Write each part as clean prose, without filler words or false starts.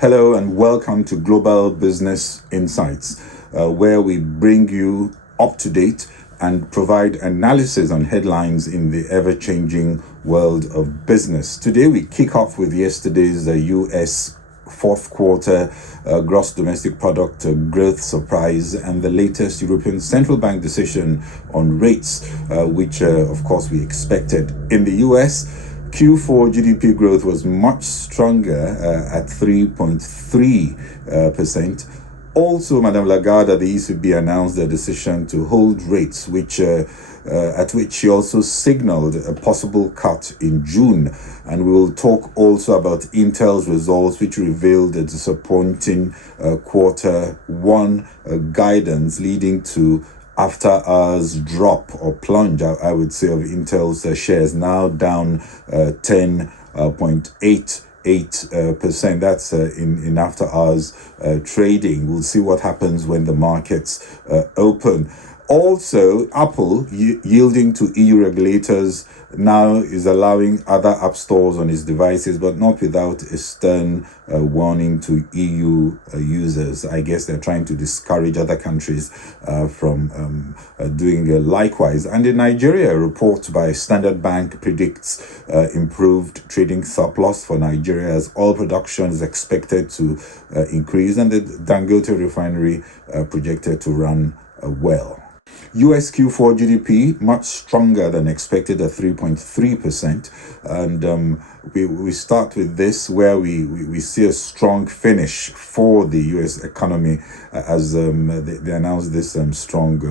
Hello and welcome to Global Business Insights, where we bring you up to date and provide analysis on headlines in the ever-changing world of business. Today we kick off with yesterday's US fourth quarter gross domestic product growth surprise and the latest European Central Bank decision on rates, which of course we expected. In the US, Q4 GDP growth was much stronger at 3.3%. Also, Madame Lagarde at the ECB announced their decision to hold rates, at which she also signaled a possible cut in June. And we will talk also about Intel's results, which revealed a disappointing quarter one guidance, leading to after hours drop or plunge, I would say, of Intel's shares, now down 10.88%. That's in after hours trading. We'll see what happens when the markets open. Also, Apple, yielding to EU regulators, now is allowing other app stores on its devices, but not without a stern warning to EU users. I guess they're trying to discourage other countries from doing likewise. And in Nigeria, a report by Standard Bank predicts improved trading surplus for Nigeria as oil production is expected to increase, and the Dangote refinery projected to run well. US Q4 GDP much stronger than expected at 3.3%, and we start with this where we see a strong finish for the US economy as they announced this strong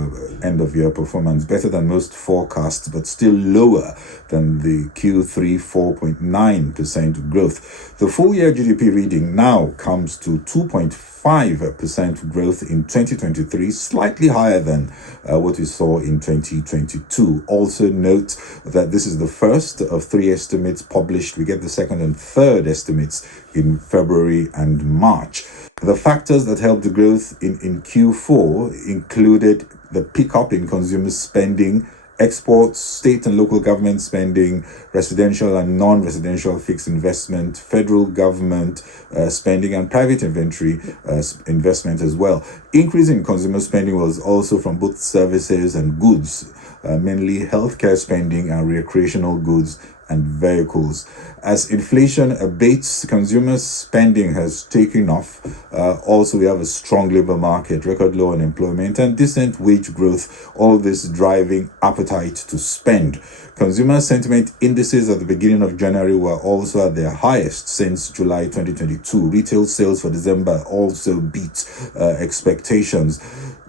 end of year performance, better than most forecasts, but still lower than the Q3 4.9% growth. The full year GDP reading now comes to 2.5% growth in 2023, slightly higher than what we saw in 2022. Also note that this is the first of three estimates published. We get the second and third estimates in February and March. The factors that helped the growth in Q4 included the pickup in consumer spending, exports, state and local government spending, residential and non-residential fixed investment, federal government spending, and private inventory investment as well. Increase in consumer spending was also from both services and goods, mainly healthcare spending and recreational goods and vehicles. As inflation abates, consumer spending has taken off. Also, we have a strong labor market, record low unemployment, and decent wage growth, all this driving appetite to spend. Consumer sentiment indices at the beginning of January were also at their highest since July 2022. Retail sales for December also beat expectations.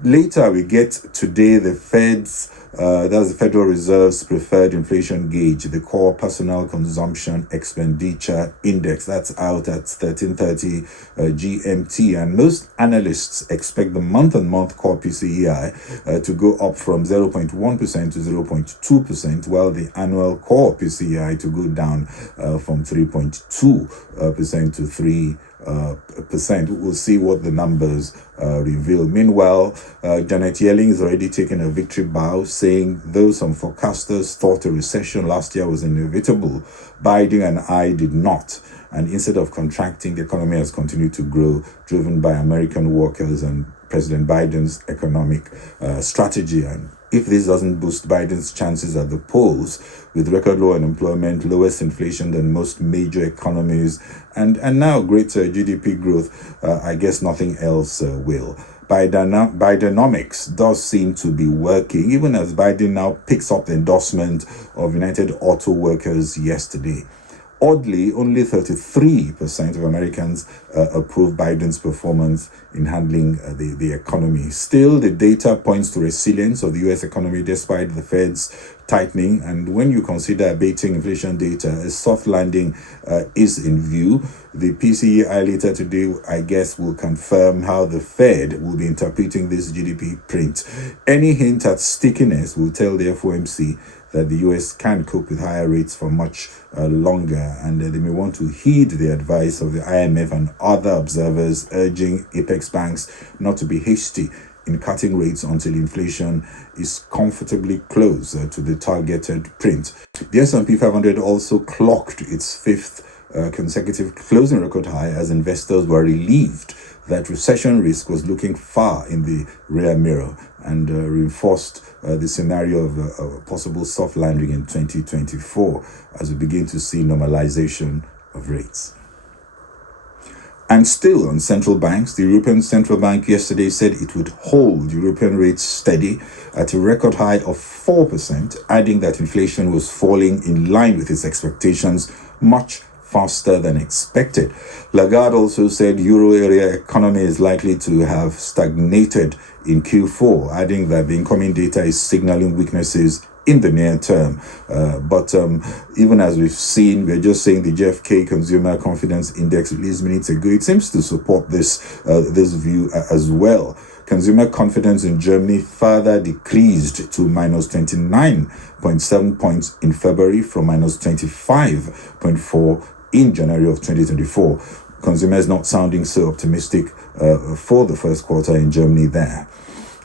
Later, we get today the Fed's that's the Federal Reserve's preferred inflation gauge, the core personal consumption expenditure index. That's out at 1330 GMT, and most analysts expect the month-on-month core PCEI to go up from 0.1% to 0.2%, while the annual core PCEI to go down from 3.2% to 3%. We'll see what the numbers reveal. Meanwhile, Janet Yellen is already taking a victory bow, saying though some forecasters thought a recession last year was inevitable, Biden and I did not. And instead of contracting, the economy has continued to grow, driven by American workers and President Biden's economic strategy. And if this doesn't boost Biden's chances at the polls, with record low unemployment, lowest inflation than most major economies, and now greater GDP growth, I guess nothing else will. Bidenomics does seem to be working, even as Biden now picks up the endorsement of United Auto Workers yesterday. Oddly, only 33% of Americans approve Biden's performance in handling the economy. Still, the data points to resilience of the U.S. economy despite the Fed's tightening. And when you consider abating inflation data, a soft landing is in view. The PCEI later today, I guess, will confirm how the Fed will be interpreting this GDP print. Any hint at stickiness will tell the FOMC that the US can cope with higher rates for much longer, and they may want to heed the advice of the IMF and other observers urging apex banks not to be hasty in cutting rates until inflation is comfortably close to the targeted print. The S&P 500 also clocked its fifth consecutive closing record high as investors were relieved that recession risk was looking far in the rear mirror and reinforced the scenario of a possible soft landing in 2024 as we begin to see normalization of rates. And still on central banks, the European Central Bank yesterday said it would hold European rates steady at a record high of 4%, adding that inflation was falling in line with its expectations much faster than expected. Lagarde also said euro area economy is likely to have stagnated in Q4, adding that the incoming data is signaling weaknesses in the near term. But even as we've seen, we're just saying the GFK Consumer Confidence Index released minutes ago, it seems to support this view as well. Consumer confidence in Germany further decreased to minus 29.7 points in February from minus 25.4 in January of 2024. Consumers not sounding so optimistic for the first quarter in Germany there.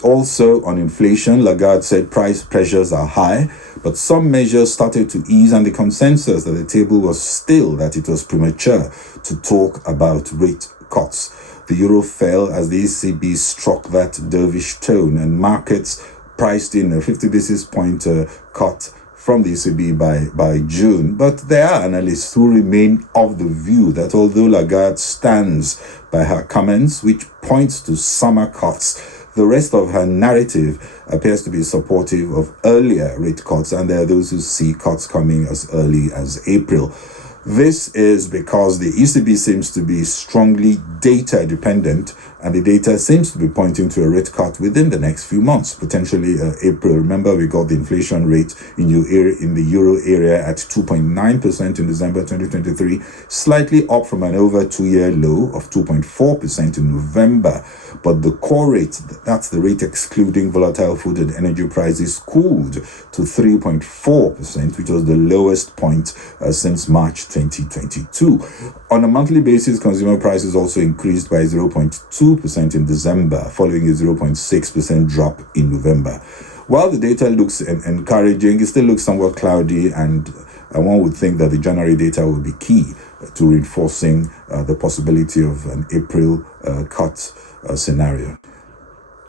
Also, on inflation, Lagarde said price pressures are high, but some measures started to ease, and the consensus at the table was still that it was premature to talk about rate cuts. The euro fell as the ECB struck that dovish tone, and markets priced in a 50 basis point cut from the ECB by June. But there are analysts who remain of the view that although Lagarde stands by her comments, which points to summer cuts, the rest of her narrative appears to be supportive of earlier rate cuts, and there are those who see cuts coming as early as April. This is because the ECB seems to be strongly data dependent, and the data seems to be pointing to a rate cut within the next few months, potentially April. Remember, we got the inflation rate in the euro area at 2.9% in December 2023, slightly up from an over 2-year low of 2.4% in November. But the core rate, that's the rate excluding volatile food and energy prices, cooled to 3.4%, which was the lowest point since March 2022. On a monthly basis, consumer prices also increased by 0.2% in December, following a 0.6% drop in November. While the data looks encouraging, it still looks somewhat cloudy, and one would think that the January data will be key to reinforcing the possibility of an April cut scenario.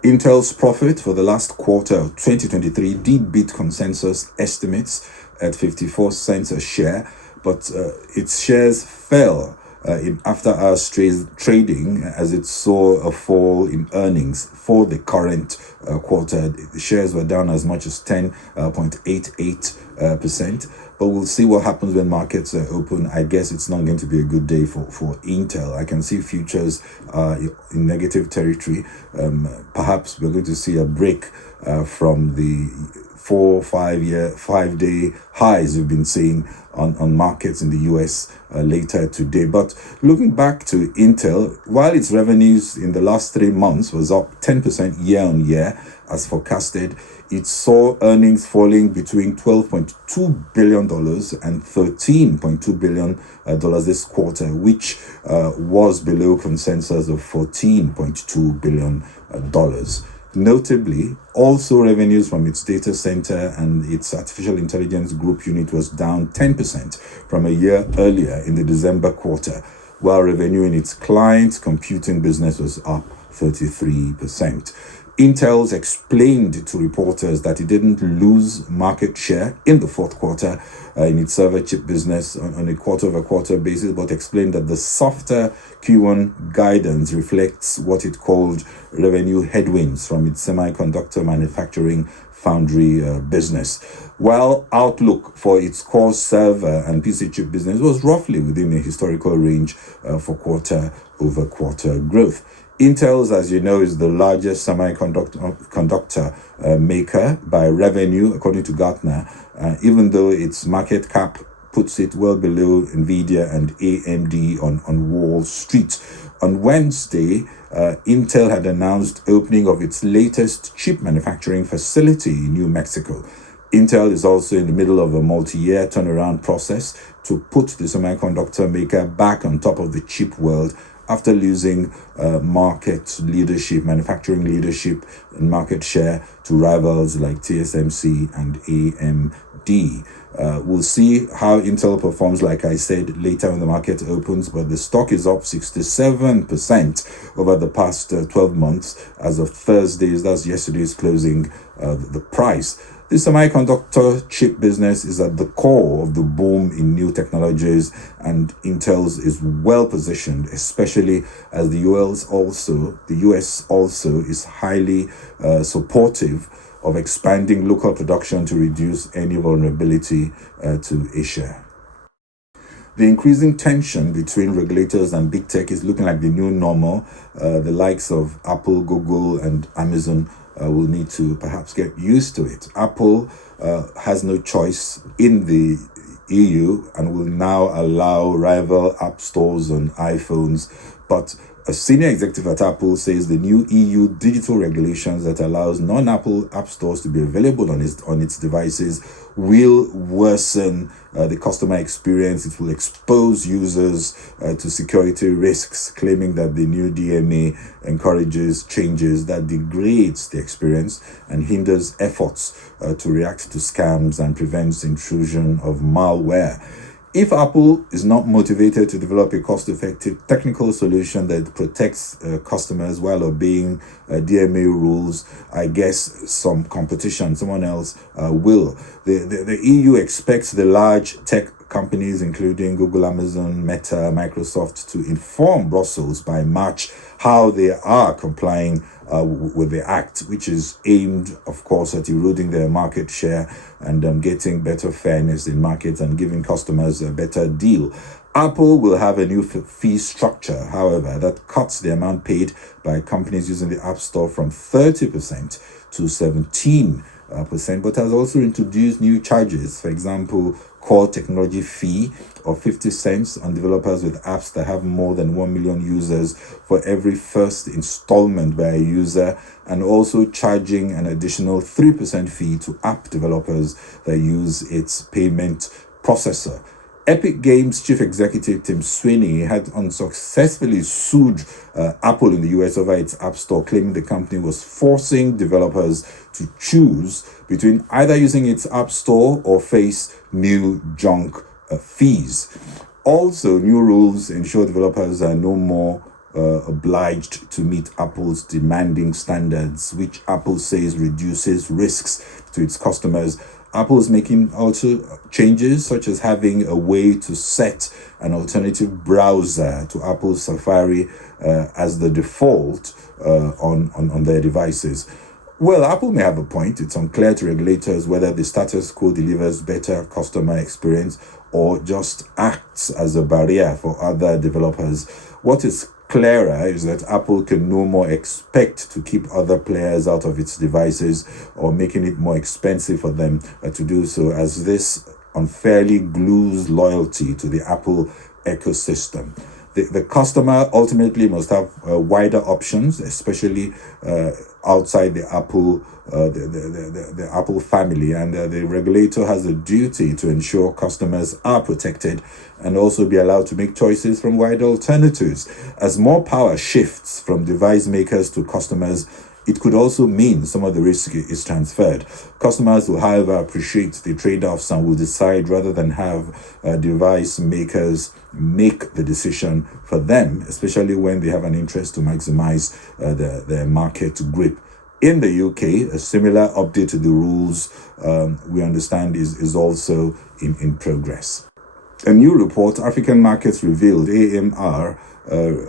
Intel's profit for the last quarter of 2023 did beat consensus estimates at 54 cents a share, but its shares fell in after-hours trading as it saw a fall in earnings for the current quarter. The shares were down as much as 10.88%, but we'll see what happens when markets are open. I guess it's not going to be a good day for Intel. I can see futures in negative territory. Perhaps we're going to see a break from the 5-day highs we've been seeing on markets in the US later today. But looking back to Intel, while its revenues in the last 3 months was up 10% year on year as forecasted, it saw earnings falling between $12.2 billion and $13.2 billion this quarter, which was below consensus of $14.2 billion. Notably, also revenues from its data center and its artificial intelligence group unit was down 10% from a year earlier in the December quarter, while revenue in its client computing business was up 33%. Intel's explained to reporters that it didn't lose market share in the fourth quarter in its server chip business on a quarter-over-quarter basis, but explained that the softer Q1 guidance reflects what it called revenue headwinds from its semiconductor manufacturing foundry business, while outlook for its core server and PC chip business was roughly within a historical range for quarter-over-quarter growth. Intel's, as you know, is the largest semiconductor maker by revenue, according to Gartner, even though its market cap puts it well below NVIDIA and AMD on Wall Street. On Wednesday, Intel had announced opening of its latest chip manufacturing facility in New Mexico. Intel is also in the middle of a multi-year turnaround process to put the semiconductor maker back on top of the chip world after losing market leadership, manufacturing leadership and market share to rivals like TSMC and AMD. We'll see how Intel performs, like I said, later when the market opens, but the stock is up 67% over the past 12 months as of Thursdays. That's yesterday's closing, the price. The semiconductor chip business is at the core of the boom in new technologies, and Intel's is well positioned, especially as the US also is highly supportive of expanding local production to reduce any vulnerability to Asia. The increasing tension between regulators and big tech is looking like the new normal. The likes of Apple, Google, and Amazon will need to perhaps get used to it. Apple has no choice in the EU and will now allow rival app stores on iPhones, but a senior executive at Apple says the new EU digital regulations that allows non-Apple app stores to be available on its devices will worsen the customer experience. It will expose users to security risks, claiming that the new DMA encourages changes that degrades the experience and hinders efforts to react to scams and prevents intrusion of malware. If Apple is not motivated to develop a cost-effective technical solution that protects customers while obeying DMA rules, I guess someone else will. The EU expects the large tech companies, including Google, Amazon, Meta, Microsoft, to inform Brussels by March how they are complying with the act, which is aimed, of course, at eroding their market share and getting better fairness in markets and giving customers a better deal. Apple will have a new fee structure, however, that cuts the amount paid by companies using the App Store from 30% to 17%, but has also introduced new charges. For example, core technology fee of 50 cents on developers with apps that have more than 1 million users for every first installment by a user, and also charging an additional 3% fee to app developers that use its payment processor. Epic Games chief executive Tim Sweeney had unsuccessfully sued Apple in the US over its App Store, claiming the company was forcing developers to choose between either using its App Store or face new junk fees. Also, new rules ensure developers are no more obliged to meet Apple's demanding standards, which Apple says reduces risks to its customers. Apple is making also changes, such as having a way to set an alternative browser to Apple's Safari as the default on their devices. Well, Apple may have a point. It's unclear to regulators whether the status quo delivers better customer experience or just acts as a barrier for other developers. What is clearer is that Apple can no more expect to keep other players out of its devices or making it more expensive for them to do so, as this unfairly glues loyalty to the Apple ecosystem. The customer ultimately must have wider options, especially outside the Apple the Apple family, and the regulator has a duty to ensure customers are protected and also be allowed to make choices from wider alternatives. As more power shifts from device makers to customers, it could also mean some of the risk is transferred. Customers will, however, appreciate the trade-offs and will decide rather than have device makers make the decision for them, especially when they have an interest to maximize their market grip. In the UK, a similar update to the rules, we understand, is also in progress. A new report, African Markets Revealed, AMR,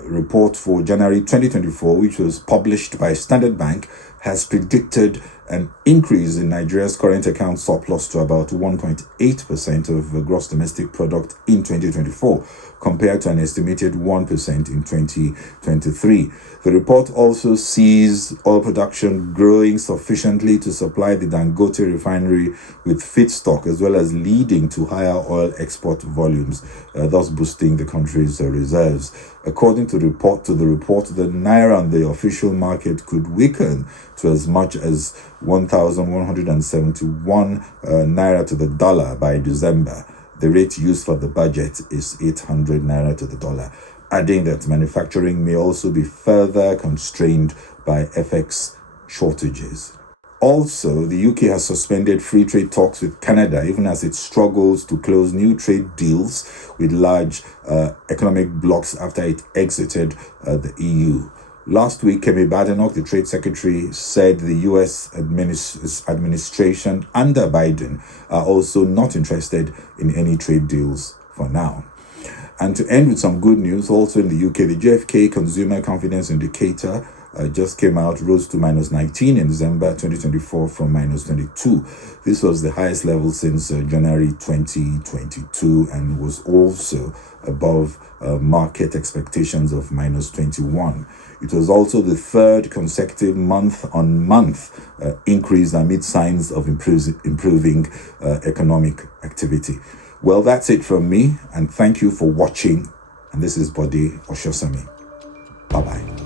report for January 2024, which was published by Standard Bank, has predicted an increase in Nigeria's current account surplus to about 1.8% of gross domestic product in 2024, compared to an estimated 1% in 2023. The report also sees oil production growing sufficiently to supply the Dangote refinery with feedstock, as well as leading to higher oil export volumes, thus boosting the country's reserves. According to the report, the naira on the official market could weaken to as much as 1,171 naira to the dollar by December. The rate used for the budget is 800 naira to the dollar. adding that manufacturing may also be further constrained by FX shortages. Also, the UK has suspended free trade talks with Canada, even as it struggles to close new trade deals with large economic blocs after it exited the EU. Last week, Kemi Badenoch, the Trade Secretary, said the US administration under Biden are also not interested in any trade deals for now. And to end with some good news, also in the UK, the JFK Consumer Confidence Indicator just came out, rose to -19 in December 2024 from -22. This was the highest level since January 2022 and was also above market expectations of -21. It was also the third consecutive month-on-month increase amid signs of improving economic activity. Well, that's it from me, and thank you for watching. And this is Bode Oshosami. Bye-bye.